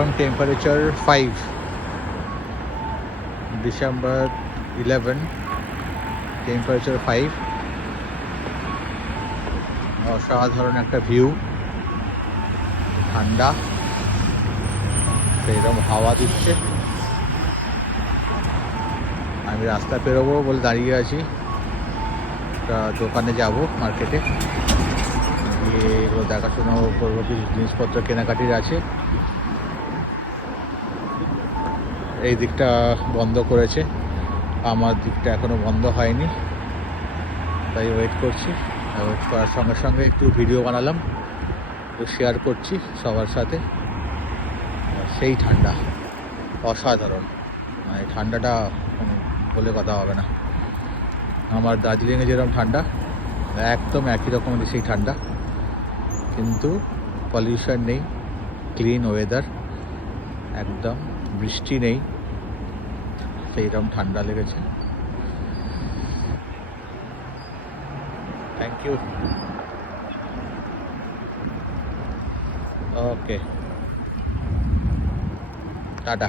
এখন temperature 5, December 11, temperature 5। অসাধারণ একটা ভিউ, ঠান্ডা, এরকম হাওয়া দিচ্ছে। আমি রাস্তা পেরোবো বলে দাঁড়িয়ে আছি, একটা দোকানে যাব মার্কেটে, গিয়ে এগুলো দেখাশোনা করবো, কিছু জিনিসপত্র কেনাকাটির আছে। এই দিকটা বন্ধ করেছে, আমার দিকটা এখনো বন্ধ হয়নি, তাই ওয়েট করছি। ওয়েট করার সঙ্গে সঙ্গে একটু ভিডিও বানালাম, একটু শেয়ার করছি সবার সাথে। সেই ঠান্ডা, অসাধারণ, মানে ঠান্ডাটা বলে কথা হবে না। আমার দার্জিলিংয়ে যেরকম ঠান্ডা, একদম একই রকমের সেই ঠান্ডা, কিন্তু পলিউশন নেই, ক্লিন ওয়েদার, একদম বৃষ্টি নেই, সেইরকম ঠান্ডা লেগেছে। Thank you. Okay, tata.